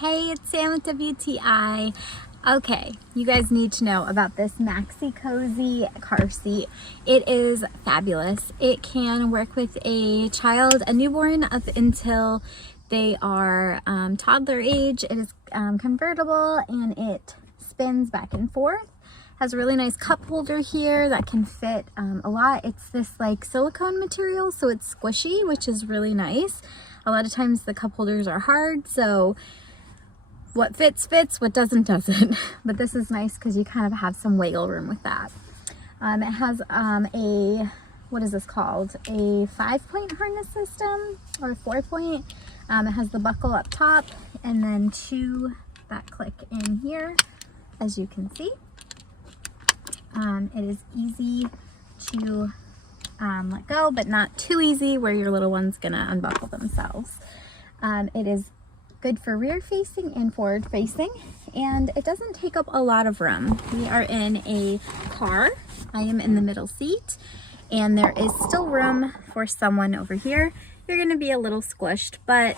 Hey, it's Sam with WTI. Okay, you guys need to know about this Maxi Cozy car seat. It is fabulous. It can work with a child, a newborn, up until they are toddler age. It is convertible and it spins back and forth. Has a really nice cup holder here that can fit a lot. It's this like silicone material, so it's squishy, which is really nice. A lot of times the cup holders are hard, so what fits, what doesn't. But this is nice because you kind of have some wiggle room with that. It has a, what is this called? A 5-point harness system, or a 4-point. It has the buckle up top and then 2 that click in here, as you can see. It is easy to let go, but not too easy where your little one's gonna unbuckle themselves. It is good for rear facing and forward facing, and it doesn't take up a lot of room. We are in a car. I am in the middle seat, and there is still room for someone over here. You're gonna be a little squished, but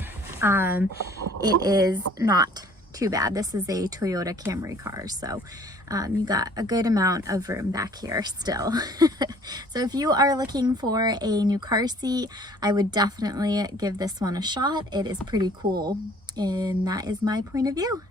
it is not too bad. This is a Toyota Camry car, so you got a good amount of room back here still. So if you are looking for a new car seat, I would definitely give this one a shot. It is pretty cool, and that is my point of view.